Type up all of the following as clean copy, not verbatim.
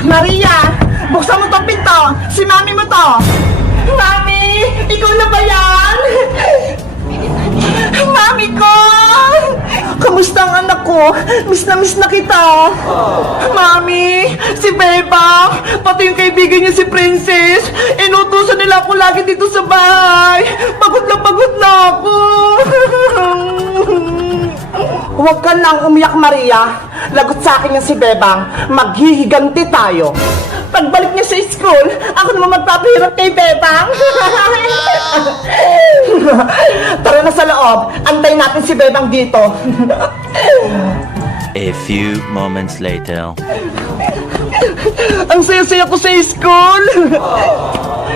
Maria, buksan mo tong pinto. Si mami mo to. Mami, ikaw na ba yan? Mami ko! Kamusta ang anak ko? Miss na kita. Mami, si Beba, pati yung kaibigan niya si Princess, inutusan nila ako lagi dito sa bahay. Pagod na ako. Huwag ka nang umiyak, Maria. Lagot sa akin yung si Bebang. Maghihiganti tayo. Pagbalik niya sa school, ako naman magpapahirap kay Bebang. Tara na sa loob. Antayin natin si Bebang dito. A few moments later. Ang saya-saya ko sa school.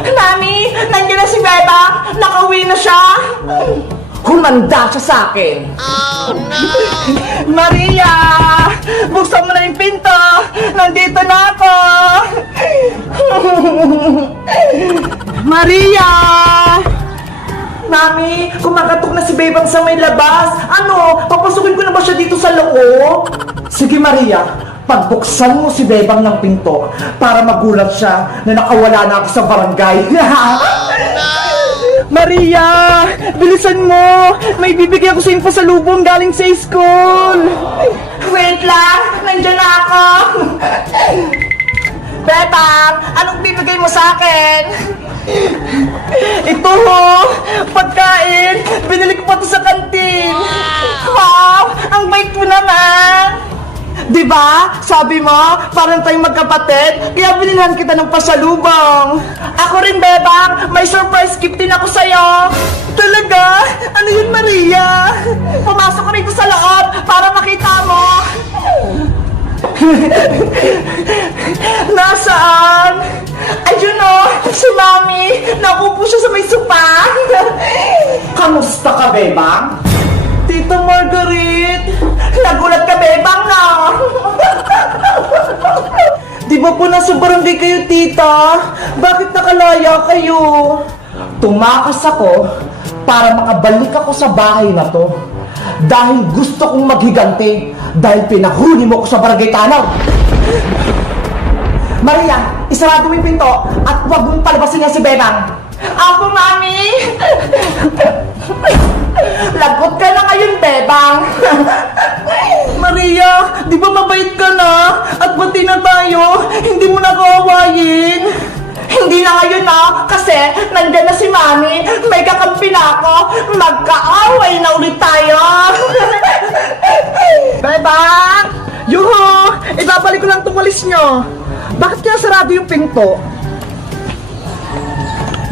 Mami, nandiyan na si Bebang. Nakauwi na siya. Humanda siya sa akin. Oh, no! Maria! Buksan mo na yung pinto! Nandito na ako! Maria! Mami, kumakatok na si Bebang sa may labas. Ano, papasukin ko na ba siya dito sa loob? Sige, Maria. Pagbuksan mo si Bebang ng pinto para magulat siya na nakawala na ako sa barangay. Maria! Bilisan mo! May bibigyan ko sa yung pasalubong galing sa school! Wait lang! Nandiyan na ako! Bebang! Anong bibigay mo sa akin? Ito ho! Pagkain! Binili ko pa to sa kantin! Wow! Ang bait mo naman! Diba? Sabi mo, parang tayong magkapatid, kaya binilhan kita ng pasalubong. Ako rin, Bebang, may surprise gift din ako sa'yo. Talaga? Ano yun, Maria? Pumasok ka rito sa loob para makita mo. Nasaan? Ayun o, si Mami. Nakupo siya sa may sopa. Kamusta ka, Bebang? Tita Margaret, nagulat ka, Bebang, na? Di ba po nasa barangay kayo, tita? Bakit nakalaya kayo? Tumakas ako para makabalik ako sa bahay na to. Dahil gusto kong maghiganti dahil pinahuli mo ko sa barangay Tanaw. Maria, isarado mo yung pinto at huwag mong palabasin niya si Bebang. Ako, Mami! Lagot ka na ngayon, Bebang! Maria, di ba mabait ka na? At bati na tayo, hindi mo na kaawayin. Hindi na ngayon na, kasi nandyan na si Mami, may kakampi na ako, magkaaway na ulit tayo. Bebang! Yuhu! Ibabalik ko lang tumalis nyo. Bakit kaya sarado yung pinto?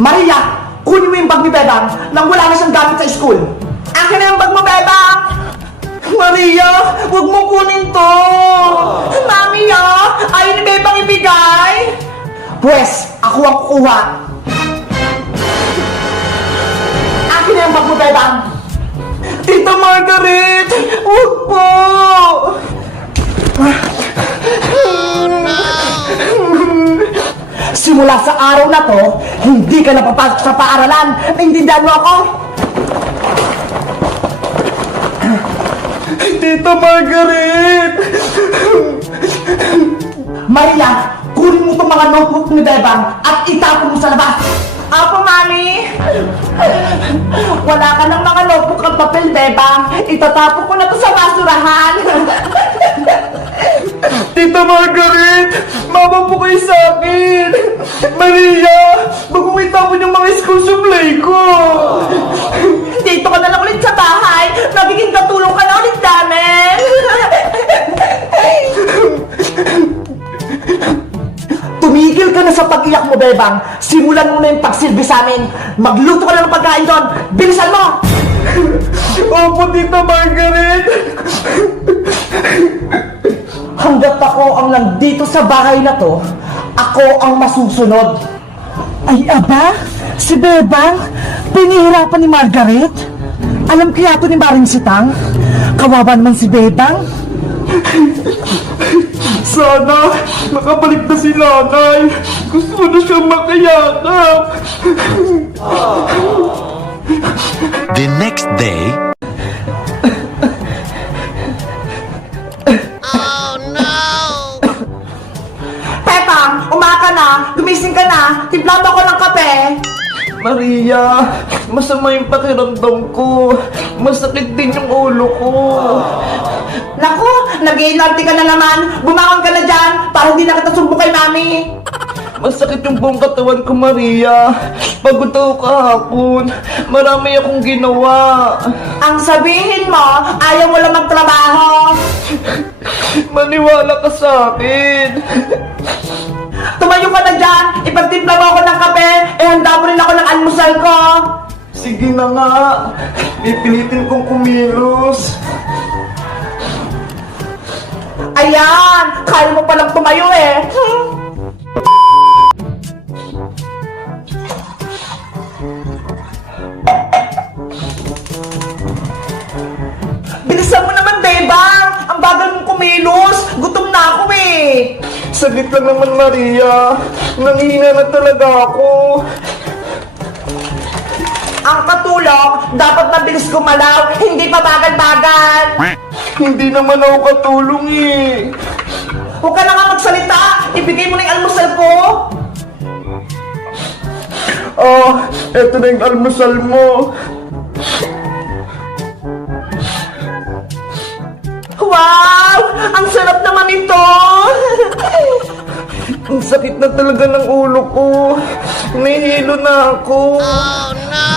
Maria! Kunin mo yung bag ni Bebang nang wala na siyang gamit sa school. Akin na yung bag mo, Bebang! Maria! Huwag mo kunin to! Mami, ayaw ni Bebang ibigay! Pwes, ako ang kukuha. Akin na yung bag mo, Bebang! Tita Margaret! Huwag po! Simula sa araw na to, hindi ka na papasok sa paaralan. Naintindihan mo ako? Tita Margaret! Maria, kunin mo itong mga notebook ni Bebang at itapon mo sa labas. Apo, Mami! Wala ka ng mga notebook at papel, Bebang. Itatapon ko na to sa basurahan. Tita Margaret! Mama po kayo sa akin! Maria! Bago mo itapon yung mga school supply ko! Dito ka na lang ulit sa bahay! Magiging katulong ka na ulit namin! Tumigil ka na sa pag-iyak mo, Bebang! Simulan mo na yung pagsilbi sa amin! Magluto ka na ng pagkain doon! Bilisan mo! Opo, Tita Margaret! Hanggat ako ang nandito sa bahay na to, ako ang masusunod. Ay, aba? Si Bebang? Pinihirapan ni Margaret? Alam kaya to ni Maring Sitang? Kawawa naman si Bebang? Sana makabalik na si Nanay. Gusto ko na siyang makayakap. The next day. Pepa! Bebang, umaka na, gumising ka na, timpla mo ako ng kape. Maria, masama yung pakiramdam ko. Masakit din yung ulo ko. Naku, nag-iinarte ka na naman. Bumangon ka na dyan para hindi na kita sumbo kay mami. Masakit yung buong katawan ko, Maria. Pagod ako kahapon. Marami akong ginawa. Ang sabihin mo, ayaw mo lang magtrabaho. Maniwala ka sa akin. Tumayo ka na dyan, ipagtimpla mo ako ng kape, handa mo rin ako ng almusal ko. Sige na nga, pipilitin kong kumilos. Ayan, kaya mo palang tumayo eh. Bilisan mo naman, Bebang! Ang bagal mong kumilos! Gutom na ako eh! Saglit lang naman, Maria. Nanghihina na talaga ako. Ang katulong, dapat mabilis gumalaw, hindi pa bagal-bagal. Hindi naman ako katulong eh. Huwag ka na nga magsalita! Ibigay mo na yung almusal ko! Oh, eto na yung almusal mo. Wow! Ang sarap naman ito! Ang sakit na talaga ng ulo ko. Nahihilo na ako. Oh, no!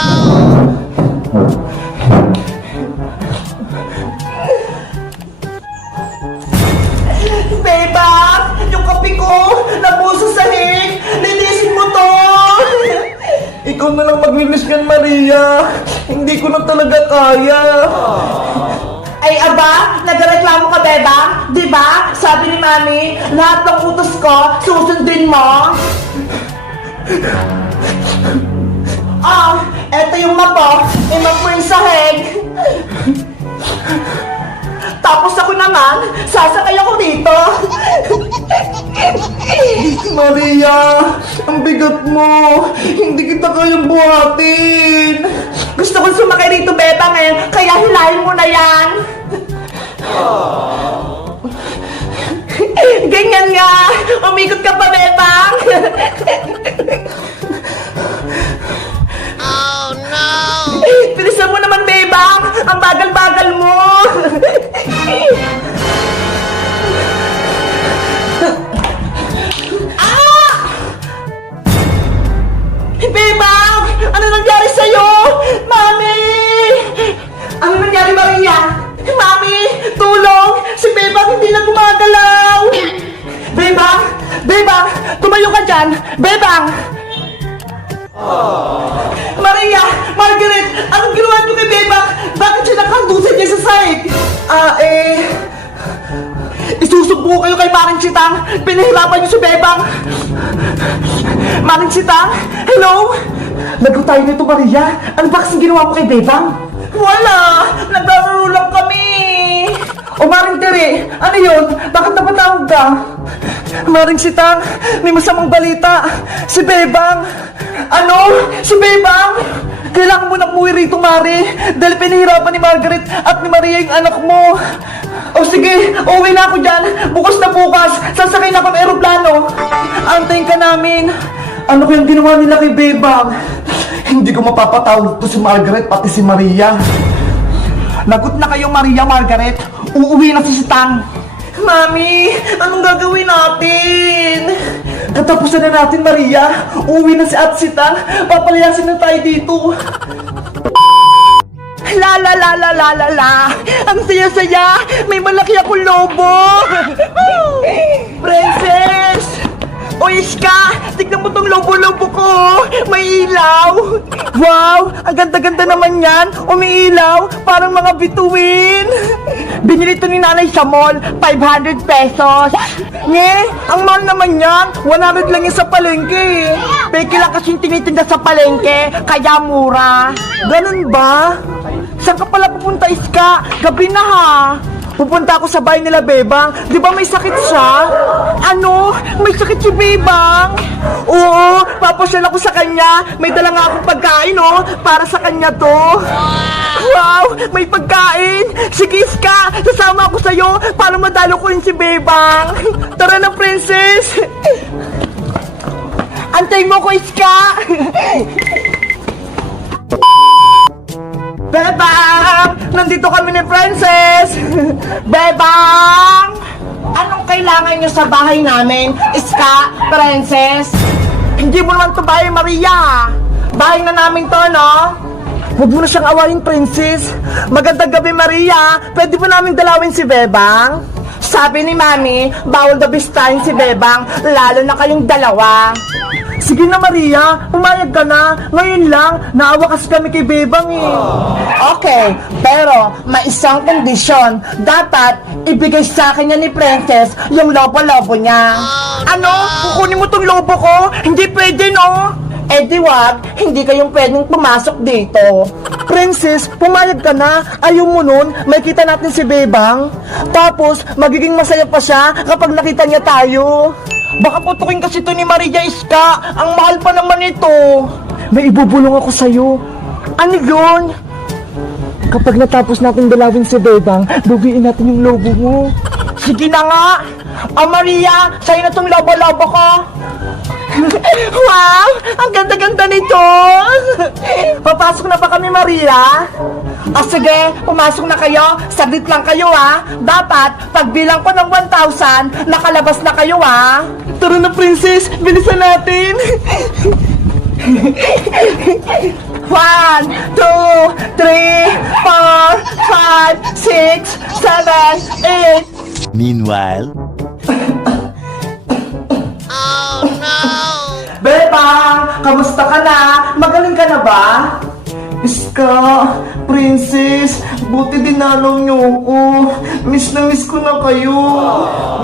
Beba! Yung kape ko! Nabuso sa sahig! Linisin mo to! Ikaw na lang maglinis yan, Maria. Hindi ko na talaga kaya. Ay, aba, nagreklamo ka, Beba? Diba? Sabi ni Mami, lahat ng utos ko, susundin mo. Eto yung mapo. Imap mo yung sahig. Tapos ako naman, sasakay ako dito. Maria, ang bigat mo. Hindi kita kayang buhatin. Gusto ko sumakay dito, Beba, ngayon, kaya hilahin mo na yan. Ganyan nga. Umikot ka pa, Bebang. Oh, no. Bilisan mo naman, Bebang. Ang bagal-bagal mo. Bebang! Ano nangyari sa'yo? Mami! Ano nangyari, Maria? Mami! Tulong! Si Bebang hindi na gumagalaw! Bebang! Bebang! Tumayo ka dyan! Bebang! Maria! Margaret! Anong ginawa niyo kay Bebang? Bakit siya nakandusin niya sa sahig? Isusubo kayo kay Maring Sitang! Pinahirapan niyo si Bebang! Maring Sitang? Hello? Lago tayo nito, Maria. Ano ba kasing ginawa mo kay Bebang? Wala! Naglalaro lang kami! O Maring Tere, ano yun? Bakit napatawag ka? Maring Sitang, may masamang balita. Si Bebang! Ano? Si Bebang? Kailangan mo na umuwi rito, Mari. Dahil pinahirapan ni Margaret at ni Maria yung anak mo. O sige, uuwi na ako dyan. Bukas na bukas, sasakay na ako ng aeroplano. Antayin ka namin. Ano kayang ginawa nila kay Bebang? Hindi ko mapapatawag to si Margaret pati si Maria. Lagot na kayo, Maria, Margaret. Uuwi na si Sitang. Mami, anong gagawin natin? Katapusan na natin, Maria. Uuwi na si At Sitang. Papalayasin na tayo dito. La la la la la la la. Ang saya-saya. May malaki akong lobo. Princess! O Iska, tignan mo tong lobo-lobo ko. May ilaw. Wow, ang ganda-ganda naman yan. Umiilaw, parang mga bituin. Binili to ni nanay sa mall, 500 pesos. Nye, ang mahal naman yan. 100 lang yan sa palengke. Peke lang kasing tinitinda sa palengke, kaya mura. Ganun ba? Saan ka pala pupunta, Iska? Gabi na ha. Pupunta ako sa bahay nila Bebang. Di ba may sakit siya? Ano? May sakit si Bebang? Oo, papasyal ako sa kanya. May dala nga akong pagkain, oh. Para sa kanya to. Wow, may pagkain. Sige, Iska, sasama ako sa'yo para madalo ko rin si Bebang. Tara na, princess. Patayin mo ko, Iska! Bebang! Nandito kami ni Princess! Bebang! Anong kailangan nyo sa bahay namin? Iska, Princess? Hindi mo naman to bahay, Maria! Bahay na namin to, no? Huwag mo na siyang awayin, Princess. Magandang gabi, Maria. Pwede mo namin dalawin si Bebang? Sabi ni Mami, bawal daw bistahin si Bebang, lalo na kayong dalawa. Sige na, Maria. Pumayag ka na. Ngayon lang, naawa kasi kami kay Bebang eh. Okay, pero may isang kondisyon. Dapat ibigay sa akin niya ni Princess yung lobo-lobo niya. Ano? Kukunin mo tong lobo ko? Hindi pwede, no? Eh di wag, hindi kayong pwedeng pumasok dito. Princess, pumayag ka na. Ayaw mo nun, may kita natin si Bebang. Tapos, magiging masaya pa siya kapag nakita niya tayo. Baka putukin kasi to ni Maria, Iska. Ang mahal pa naman ito. May ibubulong ako sa'yo. Ano yun? Kapag natapos natin dalawin si Bebang, lubiin natin yung lobo mo. Sige na nga. Maria, sa'yo na tong lobo-lobo ko. Wow! Ang ganda-ganda nito! Papasok na ba kami, Maria? O sige, pumasok na kayo. Saglit lang kayo, ha? Dapat, pagbilang ko ng 1,000, nakalabas na kayo, ha? Tara na, Princess! Bilisan natin! 1, 2, 3, 4, 5, 6, 7, 8. Meanwhile, Bebang, kamusta ka na? Magaling ka na ba? Iska, Princess, buti dinalaw niyo ako. Miss na miss ko na kayo.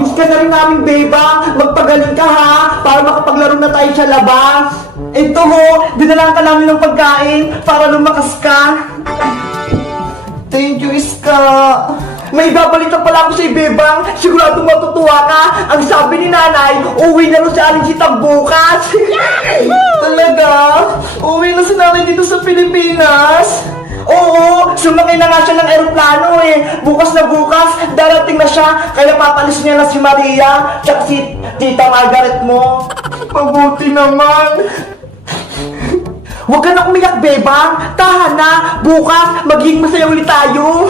Miss ka na rin namin, Bebang. Magpagaling ka ha, para makapaglaro na tayo sa labas. Ito ho, dinalaan ka namin ng pagkain para lumakas ka. Thank you, Iska. May babalitan pala ako sa Bebang. Siguradong matutuwa ka. Ang sabi ni nanay, uwi na rin si Aling Sitang bukas. Talaga? Uwi na si nanay dito sa Pilipinas? Oo, sumakay na nga siya ng eroplano eh. Bukas na bukas, darating na siya. Kaya papalis niya na si Maria, tsaka si Tita Margaret mo. Mabuti naman. Huwag ka na umiyak, Bebang. Tahan na. Bukas, magiging masaya ulit tayo.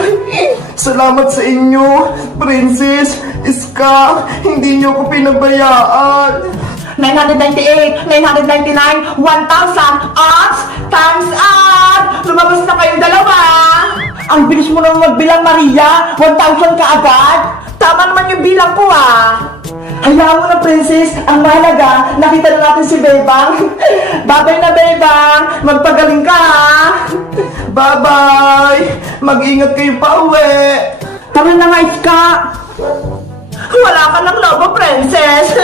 Salamat sa inyo, Princess, Iska. Hindi niyo ako pinabayaan. 998, 999, 1,000, odds, times up! Lumabas na kayong dalawa! Ang bilis mo naman magbilang, Maria! 1,000 ka agad! Tama naman yung bilang ko, ah! Hayaan mo na, Princess! Ang mahalaga, nakita na natin si Bebang! Babay na, Bebang! Magpagaling ka, ha! Bye-bye! Mag-ingat kayo pa uwi! Tara na nga, Iska! Wala ka ng lobo, Princess!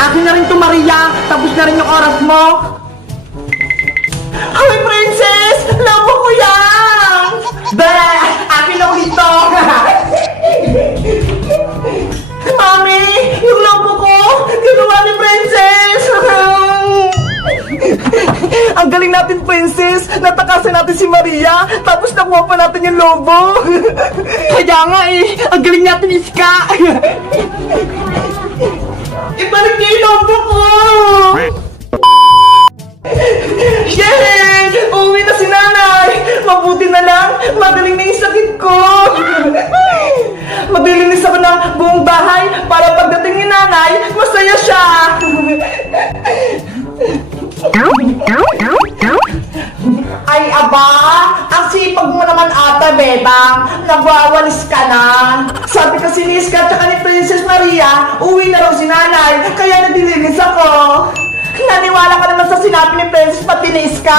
Akin na rin to, Maria! Tapos na rin yung oras mo! Hoy, Princess! Lobo ko yan! Be! Akin na ulit to! Mami! Yung lobo ko! Ginawa ni Princess! Ang galing natin, Princess! Natakasan natin si Maria, tapos nakuha pa natin yung lobo! Kaya nga eh! Ang galing natin, Iska! Ibalik niyo yung lobo ko! Yay! Uwi na si nanay! Mabuti na lang! Magaling na yung sakit ko! Maglilinis ako ng buong bahay para pagdating ni nanay, masaya siya! Ay, aba! Ang sipag mo naman ata, Bebang! Nagwawalis ka na! Sabi kasi ni Iska at ni Princess Maria, uwi na raw si nanay, kaya nadilinis ako! Naniwala ka naman sa sinabi ni Princess pati ni Iska!